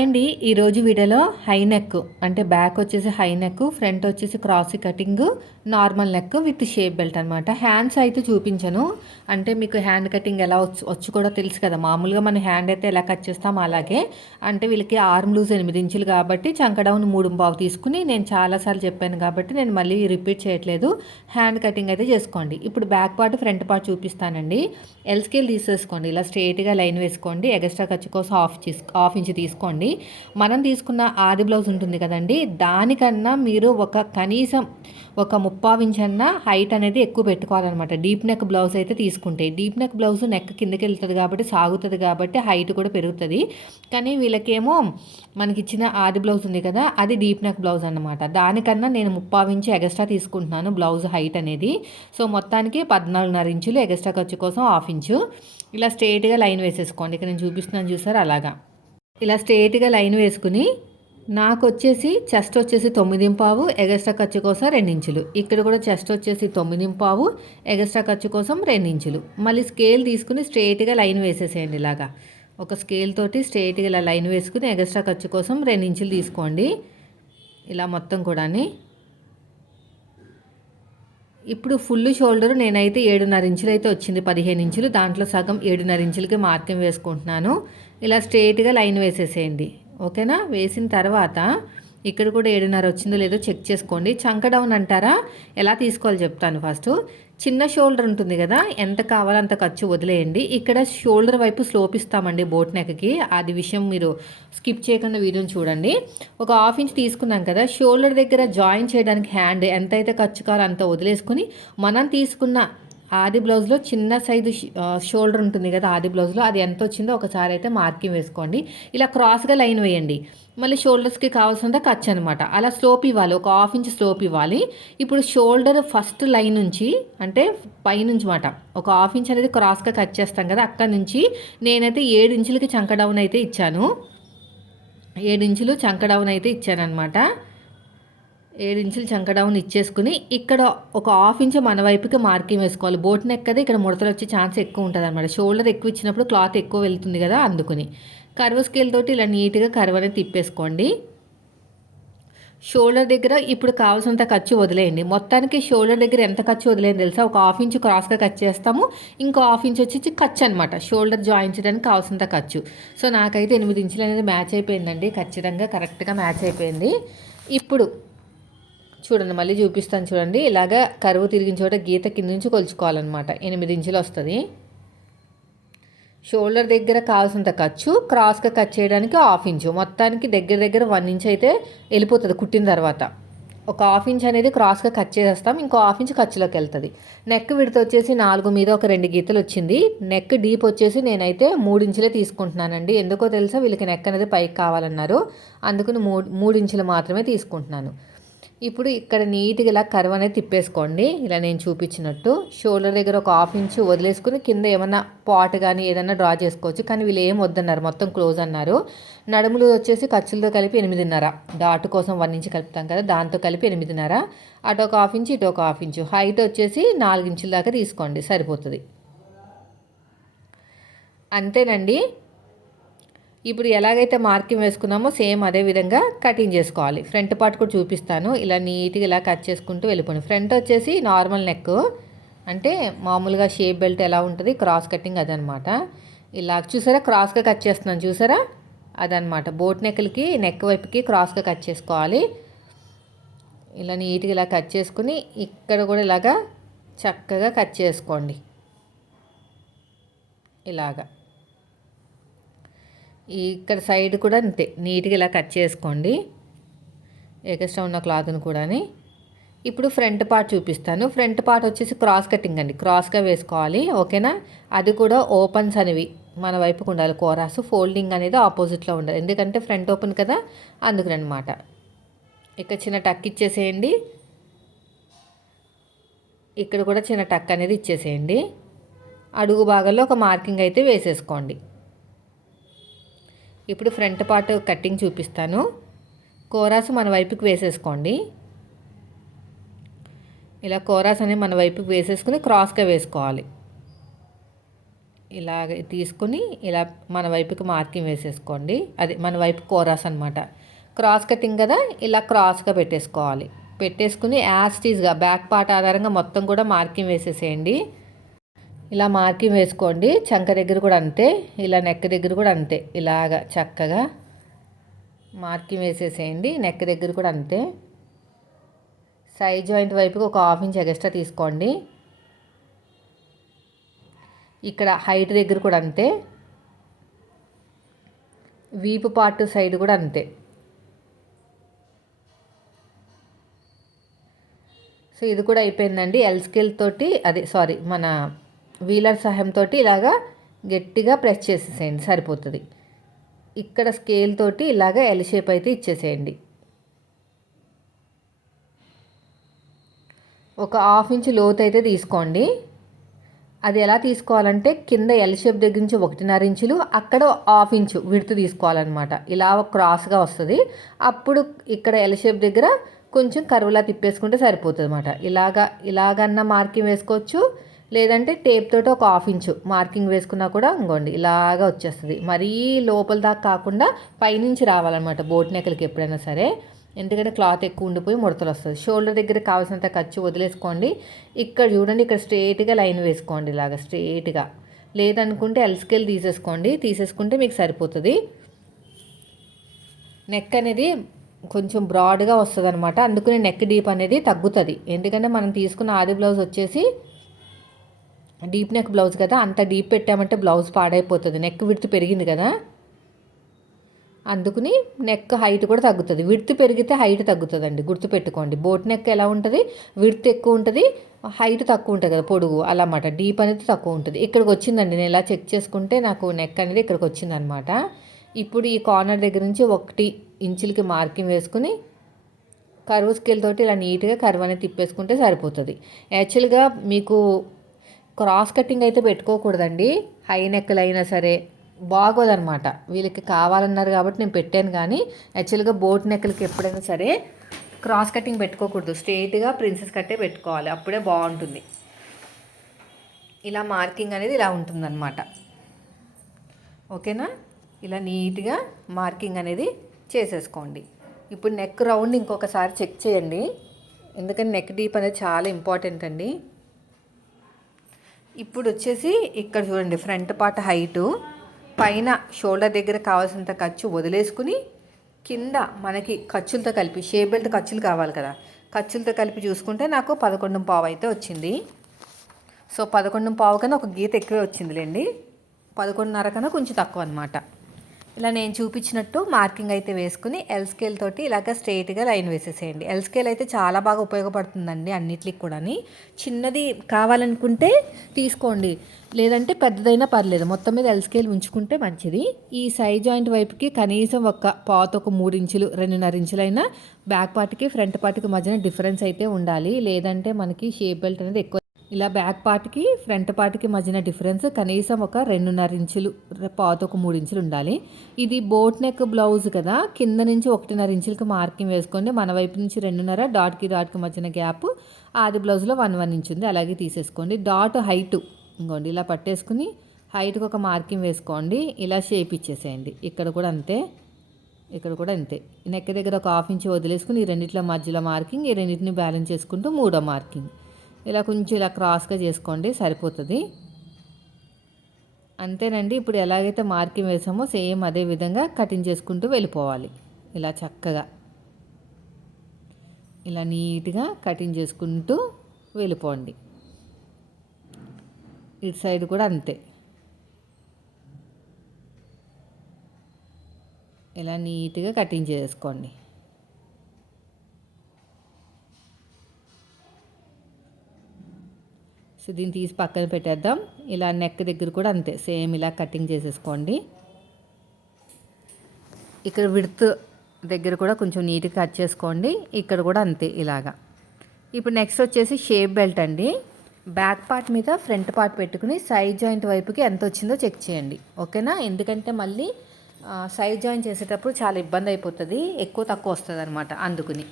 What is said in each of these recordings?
అండి ఈరోజు వీడియోలో హై నెక్ అంటే బ్యాక్ వచ్చేసి హై నెక్ ఫ్రంట్ వచ్చేసి cross cutting normal neck with shape belt అనమాట హ్యాండ్స్ అయితే చూపించను. అంటే మీకు హ్యాండ్ కటింగ్ ఎలా వచ్చు వచ్చి కూడా తెలుసు కదా. మామూలుగా మన హ్యాండ్ అయితే ఎలా కట్ చేస్తామో అలాగే. అంటే వీళ్ళకి ఆర్మ్ లూజ్ ఎనిమిది ఇంచులు కాబట్టి చంకడౌన్ మూడు బావు తీసుకుని నేను చాలాసార్లు చెప్పాను కాబట్టి నేను మళ్ళీ రిపీట్ చేయట్లేదు. హ్యాండ్ కటింగ్ అయితే చేసుకోండి. ఇప్పుడు బ్యాక్ పార్ట్ ఫ్రంట్ పార్ట్ చూపిస్తానండి. ఎల్ స్కేల్ తీసేసుకోండి. ఇలా స్ట్రైట్గా లైన్ వేసుకోండి. ఎగస్ట్రా ఖర్చు కోసం హాఫ్ హాఫ్ ఇంచ్ తీసుకోండి. మనం తీసుకున్న ఆది బ్లౌజ్ ఉంటుంది కదండి దానికన్నా మీరు ఒక కనీసం ఒక ముప్పావించన్న హైట్ అనేది ఎక్కువ పెట్టుకోవాలన్నమాట. డీప్ నెక్ బ్లౌజ్ అయితే తీసుకుంటే. డీప్ నెక్ బ్లౌజ్ నెక్ కిందకి వెళ్తుంది కాబట్టి సాగుతుంది కాబట్టి హైట్ కూడా పెరుగుతుంది. కానీ వీళ్ళకేమో మనకి ఇచ్చిన ఆది బ్లౌజ్ ఉంది కదా అది డీప్ నెక్ బ్లౌజ్ అనమాట దానికన్నా నేను ముప్పావించి ఎగస్ట్రా తీసుకుంటున్నాను బ్లౌజ్ హైట్ అనేది. సో మొత్తానికి పద్నాలుగున్నర ఇంచులు ఎగస్ట్రా ఖర్చు కోసం హాఫ్ ఇంచు. ఇలా స్ట్రేట్గా లైన్ వేసేసుకోండి. ఇక్కడ నేను చూపిస్తున్నాను చూసారు? అలాగా. ఇలా స్ట్రేట్గా లైన్ వేసుకుని నాకు వచ్చేసి చెస్ట్ వచ్చేసి తొమ్మిది పావు ఎగస్ట్రా ఖర్చు కోసం రెండించులు. ఇక్కడ కూడా చెస్ట్ వచ్చేసి తొమ్మిది పావు ఎగస్ట్రా ఖర్చు కోసం రెండించులు. మళ్ళీ స్కేల్ తీసుకుని స్ట్రేట్గా లైన్ వేసేసేయండి ఇలాగా. ఒక స్కేల్ తోటి స్ట్రేట్గా ఇలా లైన్ వేసుకుని ఎగస్ట్రా ఖర్చు కోసం రెండించులు తీసుకోండి. ఇలా మొత్తం కూడా ఇప్పుడు ఫుల్ షోల్డర్ నేనైతే ఏడున్నర ఇంచులు అయితే వచ్చింది పదిహేను ఇంచులు. దాంట్లో సగం ఏడున్నర ఇంచులకి మార్కింగ్ వేసుకుంటున్నాను. ఇలా స్ట్రేట్గా లైన్ వేసేసేయండి. ఓకేనా? వేసిన తర్వాత ఇక్కడ కూడా ఏడున్నర వచ్చిందో లేదో చెక్ చేసుకోండి. చంక డౌన్ అంటారా? ఎలా తీసుకోవాలి చెప్తాను ఫస్ట్. చిన్న షోల్డర్ ఉంటుంది కదా ఎంత కావాలంత ఖర్చు వదిలేయండి. ఇక్కడ షోల్డర్ వైపు స్లోప్ ఇస్తామండి బోట్ నెక్కి. అది విషయం మీరు స్కిప్ చేయకుండా వీడియోని చూడండి. ఒక హాఫ్ ఇంచ్ తీసుకున్నాం కదా షోల్డర్ దగ్గర జాయిన్ చేయడానికి హ్యాండ్ ఎంతైతే ఖర్చు కావాలో అంత వదిలేసుకుని మనం తీసుకున్న ఆది బ్లౌజ్లో చిన్న సైజు షోల్డర్ ఉంటుంది కదా ఆది బ్లౌజ్లో అది ఎంత వచ్చిందో ఒకసారి అయితే మార్కింగ్ వేసుకోండి. ఇలా క్రాస్గా లైన్ వేయండి. మళ్ళీ షోల్డర్స్కి కావాల్సినంత ఖర్చు అనమాట అలా స్లోప్ ఇవ్వాలి ఒక హాఫ్ ఇంచ్ స్లోప్ ఇవ్వాలి. ఇప్పుడు షోల్డర్ ఫస్ట్ లైన్ నుంచి అంటే పైనుంచి మాట ఒక హాఫ్ ఇంచ్ అనేది క్రాస్గా కట్ చేస్తాం కదా అక్కడ నుంచి నేనైతే ఏడు ఇంచులకి చంక డౌన్ అయితే ఇచ్చాను. ఏడు ఇంచులు చంక డౌన్ అయితే ఇచ్చాను అనమాట ఏడు ఇంచులు చంకడౌన్ ఇచ్చేసుకుని ఇక్కడ ఒక హాఫ్ ఇంచ్ మన వైపుకి మార్కింగ్ వేసుకోవాలి. బోట్ నెక్ కదా ఇక్కడ ముడతలు వచ్చే ఛాన్స్ ఎక్కువ ఉంటుంది అనమాట షోల్డర్ ఎక్కువ ఇచ్చినప్పుడు క్లాత్ ఎక్కువ వెళ్తుంది కదా అందుకుని. కర్వ్ స్కేల్ తోటి ఇలా నీట్గా కర్వ్ అనేది తిప్పేసుకోండి. షోల్డర్ దగ్గర ఇప్పుడు కావాల్సినంత ఖర్చు వదిలేయండి. మొత్తానికి షోల్డర్ దగ్గర ఎంత ఖర్చు వదిలేయండి తెలుసా? ఒక హాఫ్ ఇంచ్ క్రాస్గా కట్ చేస్తాము. ఇంకో హాఫ్ ఇంచ్ వచ్చి ఖర్చు అనమాట. షోల్డర్ జాయిన్ చేయడానికి కావాల్సినంత ఖర్చు. సో నాకైతే ఎనిమిది ఇంచులు అనేది మ్యాచ్ అయిపోయిందండి. ఖచ్చితంగా కరెక్ట్గా మ్యాచ్ అయిపోయింది. ఇప్పుడు చూడండి మళ్ళీ చూపిస్తాను చూడండి. ఇలాగా కరువు తిరిగిన చోట గీత కింద నుంచి కొలుచుకోవాలన్నమాట. ఎనిమిది ఇంచులు వస్తుంది. షోల్డర్ దగ్గర కావాల్సినంత ఖర్చు క్రాస్గా కట్ చేయడానికి హాఫ్ ఇంచు. మొత్తానికి దగ్గర దగ్గర వన్ ఇంచ్ అయితే వెళ్ళిపోతుంది కుట్టిన తర్వాత. ఒక హాఫ్ ఇంచ్ అనేది క్రాస్గా కట్ చేసేస్తాం ఇంకో హాఫ్ ఇంచ్ ఖర్చులోకి వెళ్తుంది. నెక్ విడత వచ్చేసి నాలుగు మీద ఒక రెండు గీతలు వచ్చింది. నెక్ డీప్ వచ్చేసి నేనైతే మూడు ఇంచులే తీసుకుంటున్నానండి. ఎందుకో తెలుసా వీళ్ళకి నెక్ అనేది పైకి కావాలన్నారు. అందుకని మూడు మూడు ఇంచులు మాత్రమే తీసుకుంటున్నాను. ఇప్పుడు ఇక్కడ నీట్గా ఇలా కర్వ్ అనేది తిప్పేసుకోండి. ఇలా నేను చూపించినట్టు. షోల్డర్ దగ్గర ఒక హాఫ్ ఇంచ్ వదిలేసుకుని కింద ఏమన్నా పాట్ కానీ ఏదన్నా డ్రా చేసుకోవచ్చు. కానీ వీళ్ళు ఏం వద్దన్నారు. మొత్తం క్లోజ్ అన్నారు. నడుములు వచ్చేసి ఖర్చులతో కలిపి ఎనిమిదిన్నర. డాట్ కోసం వన్ ఇంచ్ కలుపుతాం కదా దాంతో కలిపి ఎనిమిదిన్నర. అటు ఒక హాఫ్ ఇంచ్ ఇటు ఒక హాఫ్ ఇంచు. హైట్ వచ్చేసి నాలుగు ఇంచుల దాకా తీసుకోండి. సరిపోతుంది. అంతేనండి. ఇప్పుడు ఎలాగైతే మార్కింగ్ వేసుకున్నామో సేమ్ అదే విధంగా కటింగ్ చేసుకోవాలి. ఫ్రంట్ పార్ట్ కూడా చూపిస్తాను. ఇలా నీట్గా ఇలా కట్ చేసుకుంటూ వెళ్ళిపోండి. ఫ్రంట్ వచ్చేసి నార్మల్ నెక్. అంటే మామూలుగా షేప్ బెల్ట్ ఎలా ఉంటుంది? క్రాస్ కటింగ్ అదనమాట. ఇలా చూసారా? క్రాస్గా కట్ చేస్తున్నాను. చూసారా? అదనమాట. బోట్ నెక్లకి నెక్ వైపుకి క్రాస్గా కట్ చేసుకోవాలి. ఇలా నీట్గా ఇలా కట్ చేసుకుని ఇక్కడ కూడా ఇలాగా చక్కగా కట్ చేసుకోండి. ఇలాగా. ఇక్కడ సైడ్ కూడా అంతే నీట్గా ఇలా కట్ చేసుకోండి. ఎగస్ట్రా ఉన్న క్లాత్ని కూడా ఇప్పుడు ఫ్రంట్ పార్ట్ చూపిస్తాను. ఫ్రంట్ పార్ట్ వచ్చేసి క్రాస్ కటింగ్ అండి క్రాస్గా వేసుకోవాలి ఓకేనా? అది కూడా ఓపెన్స్ అనేవి మన వైపుకు ఉండాలి కోరాస్ ఫోల్డింగ్ అనేది ఆపోజిట్లో ఉండాలి. ఎందుకంటే ఫ్రంట్ ఓపెన్ కదా అందుకనమాట. ఇక్కడ చిన్న టక్ ఇచ్చేసేయండి. ఇక్కడ కూడా చిన్న టక్ అనేది ఇచ్చేసేయండి. అడుగు భాగంలో ఒక మార్కింగ్ అయితే వేసేసుకోండి. ఇప్పుడు ఫ్రంట్ పార్ట్ కట్టింగ్ చూపిస్తాను. కోరాస్ మన వైపుకి వేసేసుకోండి. ఇలా కోరాస్ అనేది మన వైపుకి వేసేసుకుని క్రాస్గా వేసుకోవాలి. ఇలా తీసుకుని ఇలా మన వైపుకి మార్కింగ్ వేసేసుకోండి. అది మన వైపు కోరాస్ అనమాట క్రాస్ కటింగ్ కదా ఇలా క్రాస్గా పెట్టేసుకోవాలి. పెట్టేసుకుని యాస్టీజ్గా బ్యాక్ పార్ట్ ఆధారంగా మొత్తం కూడా మార్కింగ్ వేసేసేయండి. ఇలా మార్కింగ్ వేసుకోండి. చంక దగ్గర కూడా అంతే ఇలా నెక్ దగ్గర కూడా అంతే. ఇలాగ చక్కగా మార్కింగ్ వేసేసేయండి. నెక్ దగ్గర కూడా అంతే. సైడ్ జాయింట్ వైపుకి ఒక హాఫ్ ఇంచ్ ఎక్స్ట్రా తీసుకోండి. ఇక్కడ హైట్ దగ్గర కూడా అంతే. వీపు పార్ట్ సైడ్ కూడా అంతే. సో ఇది కూడా అయిపోయిందండి. ఎల్ స్కేల్ తోటి అదే సారీ మన వీలర్ సహాయంతో ఇలాగా గట్టిగా ప్రెస్ చేసేసేయండి సరిపోతుంది. ఇక్కడ స్కేల్ తోటి ఇలాగ ఎల్ షేప్ అయితే ఇచ్చేసేయండి. ఒక హాఫ్ ఇంచ్ లోతు అయితే తీసుకోండి. అది ఎలా తీసుకోవాలంటే కింద ఎల్ షేప్ దగ్గర నుంచి ఒకటిన్నర ఇంచులు అక్కడ హాఫ్ ఇంచు విడుతు తీసుకోవాలన్నమాట. ఇలా క్రాస్గా వస్తుంది. అప్పుడు ఇక్కడ ఎల్ షేప్ దగ్గర కొంచెం కరువులా తిప్పేసుకుంటే సరిపోతుంది అనమాట ఇలాగా ఇలాగన్నా మార్కింగ్ వేసుకోవచ్చు. లేదంటే టేప్ తోటి ఒక హాఫ్ ఇంచు మార్కింగ్ వేసుకున్నా కూడా ఇంకోండి ఇలాగా వచ్చేస్తుంది. మరీ లోపల దాకా కాకుండా పైనుంచి రావాలన్నమాట బోట్ నెక్కలకి ఎప్పుడైనా సరే. ఎందుకంటే క్లాత్ ఎక్కువ ఉండిపోయి ముడతలు వస్తుంది. షోల్డర్ దగ్గర కావాల్సినంత ఖర్చు వదిలేసుకోండి. ఇక్కడ చూడండి ఇక్కడ స్ట్రేట్గా లైన్ వేసుకోండి ఇలాగ స్ట్రేట్గా. లేదనుకుంటే ఎల్స్కేల్ తీసేసుకోండి. తీసేసుకుంటే మీకు సరిపోతుంది. నెక్ అనేది కొంచెం బ్రాడ్గా వస్తుంది అనమాట అందుకని నెక్ డీప్ అనేది తగ్గుతుంది. ఎందుకంటే మనం తీసుకున్న ఆది బ్లౌజ్ వచ్చేసి డీప్ నెక్ బ్లౌజ్ కదా అంత డీప్ పెట్టామంటే బ్లౌజ్ పాడైపోతుంది నెక్ విడుతు పెరిగింది కదా. అందుకుని నెక్ హైట్ కూడా తగ్గుతుంది. విడ్త్ పెరిగితే హైట్ తగ్గుతుందండి గుర్తుపెట్టుకోండి బోట్ నెక్ ఎలా ఉంటుంది? విడ్త్ ఎక్కువ ఉంటుంది హైట్ తక్కువ ఉంటుంది కదా పొడుగు అలా అన్నమాట. డీప్ అనేది తక్కువ ఉంటుంది. ఇక్కడికి వచ్చిందండి నేను ఇలా చెక్ చేసుకుంటే నాకు నెక్ అనేది ఇక్కడికి వచ్చిందనమాట ఇప్పుడు ఈ కార్నర్ దగ్గర నుంచి ఒకటి ఇంచులకి మార్కింగ్ వేసుకుని కరువు స్కేల్ తోటి ఇలా నీట్గా కరువు అనేది తిప్పేసుకుంటే సరిపోతుంది. యాక్చువల్గా మీకు క్రాస్ కటింగ్ అయితే పెట్టుకోకూడదండి. హై నెక్లు అయినా సరే బాగోదనమాట వీళ్ళకి కావాలన్నారు కాబట్టి నేను పెట్టాను కానీ యాక్చువల్గా బోట్ నెక్కలకి ఎప్పుడైనా సరే క్రాస్ కటింగ్ పెట్టుకోకూడదు. స్ట్రైట్గా ప్రిన్సెస్ కట్టే పెట్టుకోవాలి. అప్పుడే బాగుంటుంది. ఇలా మార్కింగ్ అనేది ఇలా ఉంటుందన్నమాట. ఓకేనా? ఇలా నీట్గా మార్కింగ్ అనేది చేసేసుకోండి. ఇప్పుడు నెక్ రౌండ్ ఇంకొకసారి చెక్ చేయండి. ఎందుకంటే నెక్ డీప్ అనేది చాలా ఇంపార్టెంట్ అండి. ఇప్పుడు వచ్చేసి ఇక్కడ చూడండి ఫ్రంట్ పార్ట్ హైటు. పైన షోల్డర్ దగ్గర కావాల్సినంత ఖర్చు వదిలేసుకుని కింద మనకి ఖర్చులతో కలిపి షే బెల్ట్ ఖర్చులు కావాలి కదా. ఖర్చులతో కలిపి చూసుకుంటే నాకు పదకొండు పావు అయితే వచ్చింది. సో పదకొండు పావు కన్నా ఒక గీత ఎక్కువే వచ్చిందిలేండి. పదకొండున్నర కన్నా కొంచెం తక్కువ అనమాట ఇలా నేను చూపించినట్టు మార్కింగ్ అయితే వేసుకుని ఎల్ స్కేల్ తోటి ఇలాగ స్ట్రైట్గా లైన్ వేసేసేయండి. ఎల్ స్కేల్ అయితే చాలా బాగా ఉపయోగపడుతుందండి అన్నిటికి కూడా చిన్నది కావాలనుకుంటే తీసుకోండి. లేదంటే పెద్దదైనా పర్లేదు. మొత్తం మీద ఎల్ స్కేల్ ఉంచుకుంటే మంచిది. ఈ సైడ్ జాయింట్ వైపుకి కనీసం ఒక పాత ఒక మూడు ఇంచులు రెండున్నర ఇంచులైనా బ్యాక్ పార్ట్కి ఫ్రంట్ పార్ట్కి మధ్యన డిఫరెన్స్ అయితే ఉండాలి. లేదంటే మనకి షేప్ బెల్ట్ అనేది ఎక్కువ ఇలా బ్యాక్ పార్ట్కి ఫ్రంట్ పార్ట్కి మధ్యన డిఫరెన్స్ కనీసం ఒక రెండున్నర ఇంచులు పాత ఒక మూడు ఇంచులు ఉండాలి. ఇది బోట్ నెక్ బ్లౌజ్ కదా కింద నుంచి ఒకటిన్నర ఇంచులకి మార్కింగ్ వేసుకోండి. మన వైపు నుంచి రెండున్నర డాట్కి డాట్కి మధ్యన గ్యాప్. ఆది బ్లౌజ్లో వన్ వన్ ఇంచ్ ఉంది అలాగే తీసేసుకోండి. డాట్ హైట్ ఇంకోండి ఇలా పట్టేసుకుని హైట్కి ఒక మార్కింగ్ వేసుకోండి. ఇలా షేప్ ఇచ్చేసేయండి. ఇక్కడ కూడా అంతే ఇక్కడ కూడా అంతే. నెక్ దగ్గర ఒక హాఫ్ ఇంచ్ వదిలేసుకుని ఈ రెండింటిలో మధ్యలో మార్కింగ్ ఈ రెండింటిని బ్యాలెన్స్ చేసుకుంటూ మూడో మార్కింగ్. ఇలా కొంచెం ఇలా క్రాస్గా చేసుకోండి సరిపోతుంది. అంతేనండి ఇప్పుడు ఎలాగైతే మార్కింగ్ వేసామో సేమ్ అదే విధంగా కటింగ్ చేసుకుంటూ వెళ్ళిపోవాలి ఇలా చక్కగా. ఇలా నీట్గా కటింగ్ చేసుకుంటూ వెళ్ళిపోండి. ఇటు సైడ్ కూడా అంతే. ఇలా నీట్గా కటింగ్ చేసుకోండి. సో దీన్ని తీసి పక్కన పెట్టేద్దాం. ఇలా నెక్ దగ్గర కూడా అంతే సేమ్ ఇలా కటింగ్ చేసేసుకోండి. ఇక్కడ విడత్ దగ్గర కూడా కొంచెం నీట్గా కట్ చేసుకోండి. ఇక్కడ కూడా అంతే ఇలాగా. ఇప్పుడు నెక్స్ట్ వచ్చేసి షేప్ బెల్ట్ అండి. బ్యాక్ పార్ట్ మీద ఫ్రంట్ పార్ట్ పెట్టుకుని సైడ్ జాయింట్ వైపుకి ఎంత వచ్చిందో చెక్ చేయండి. ఓకేనా ఎందుకంటే మళ్ళీ సైడ్ జాయిన్ చేసేటప్పుడు చాలా ఇబ్బంది అయిపోతుంది. ఎక్కువ తక్కువ వస్తుంది అనమాట అందుకుని.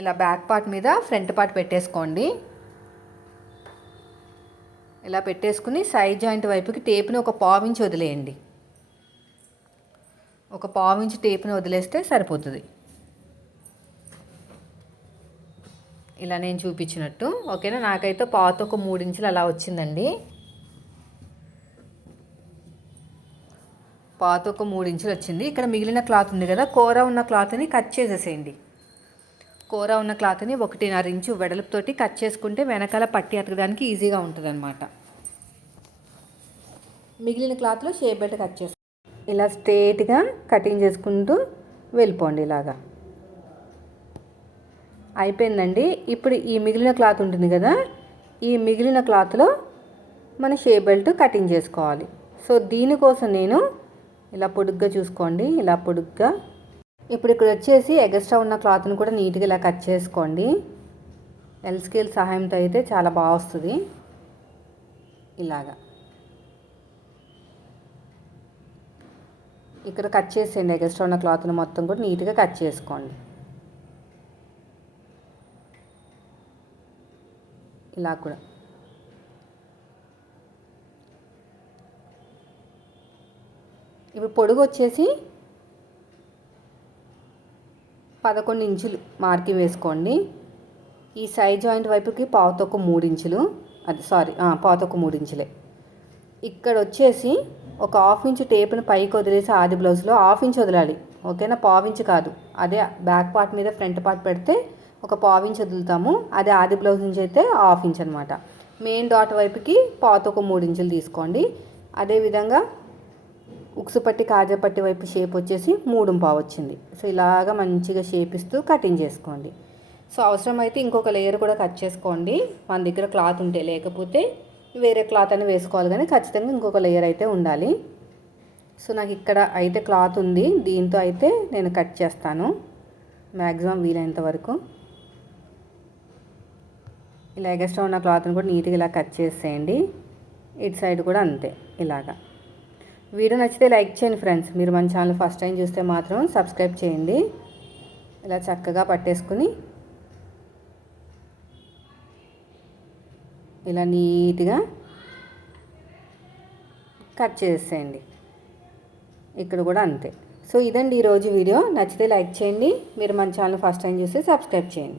ఇలా బ్యాక్ పార్ట్ మీద ఫ్రంట్ పార్ట్ పెట్టేసుకోండి. ఇలా పెట్టేసుకుని సైడ్ జాయింట్ వైపుకి టేప్ని ఒక పావించి వదిలేయండి. ఒక పావించి టేప్ని వదిలేస్తే సరిపోతుంది. ఇలా నేను చూపించినట్టు ఓకేనా? నాకైతే పాత ఒక మూడు ఇంచులు అలా వచ్చిందండి. పాత ఒక మూడు ఇంచులు వచ్చింది. ఇక్కడ మిగిలిన క్లాత్ ఉంది కదా కూర ఉన్న క్లాత్ని కట్ చేసేసేయండి. కూర ఉన్న క్లాత్ని ఒకటిన్నర ఇంచు వెడల్పుతోటి కట్ చేసుకుంటే వెనకాల పట్టి అతకడానికి ఈజీగా ఉంటుంది అనమాట మిగిలిన క్లాత్లో షేప్ బెల్ట్ కట్ చేసుకో ఇలా స్ట్రేట్గా కటింగ్ చేసుకుంటూ వెళ్ళిపోండి ఇలాగా. అయిపోయిందండి. ఇప్పుడు ఈ మిగిలిన క్లాత్ ఉంటుంది కదా ఈ మిగిలిన క్లాత్లో మన షేప్ బెల్ట్ కటింగ్ చేసుకోవాలి. సో దీనికోసం నేను ఇలా పొడుగ్గా చూసుకోండి. ఇలా పొడుగ్గా ఇప్పుడు ఇక్కడ వచ్చేసి ఎగస్ట్రా ఉన్న క్లాత్ని కూడా నీట్గా ఇలా కట్ చేసుకోండి. ఎల్ స్కేల్ సహాయంతో అయితే చాలా బాగా వస్తుంది. ఇలాగా. ఇక్కడ కట్ చేసేయండి. ఎగస్ట్రా ఉన్న క్లాత్ని మొత్తం కూడా నీట్గా కట్ చేసుకోండి. ఇలా కూడా. ఇప్పుడు పొడుగు వచ్చేసి పదకొండు ఇంచులు మార్కింగ్ వేసుకోండి. ఈ సైడ్ జాయింట్ వైపుకి పావుతొక్క మూడు ఇంచులు. అది సారీ పావుతొక్క మూడు ఇంచులే. ఇక్కడ వచ్చేసి ఒక హాఫ్ ఇంచు టేప్ను పైకి వదిలేసి ఆది బ్లౌజ్లో హాఫ్ ఇంచ్ వదలాలి. ఓకేనా? పావించు కాదు. అదే బ్యాక్ పార్ట్ మీద ఫ్రంట్ పార్ట్ పెడితే ఒక పావు వదులుతాము. అదే ఆది బ్లౌజ్ నుంచి అయితే హాఫ్ ఇంచ్ అనమాట మెయిన్ డాట్ వైపుకి పాత ఒక మూడు ఇంచులు తీసుకోండి. అదేవిధంగా ఉక్సు పట్టి కాజపట్టి వైపు షేప్ వచ్చేసి మూడు పావు వచ్చింది. సో ఇలాగా మంచిగా షేప్ ఇస్తూ కటింగ్ చేసుకోండి. సో అవసరమైతే ఇంకొక లేయర్ కూడా కట్ చేసుకోండి. మన దగ్గర క్లాత్ ఉంటే లేకపోతే వేరే క్లాత్ అని వేసుకోవాలి కానీ ఖచ్చితంగా ఇంకొక లేయర్ అయితే ఉండాలి. సో నాకు ఇక్కడ అయితే క్లాత్ ఉంది. దీంతో అయితే నేను కట్ చేస్తాను. మ్యాక్సిమం వీలైనంత వరకు. ఇలా ఎగస్ట్రా ఉన్న క్లాత్ని కూడా నీట్గా ఇలా కట్ చేసేయండి. ఇటు సైడ్ కూడా అంతే ఇలాగా. వీడియో నచ్చితే లైక్ చేయండి ఫ్రెండ్స్. మీరు మన ఛానల్ ఫస్ట్ టైం చూస్తే మాత్రం సబ్స్క్రైబ్ చేయండి. ఇలా చక్కగా పట్టేసుకుని ఇలా నీట్గా కట్ చేసేయండి. ఇక్కడ కూడా అంతే. సో ఇదండి ఈరోజు వీడియో. నచ్చితే లైక్ చేయండి. మీరు మన ఛానల్ ఫస్ట్ టైం చూస్తే సబ్స్క్రైబ్ చేయండి.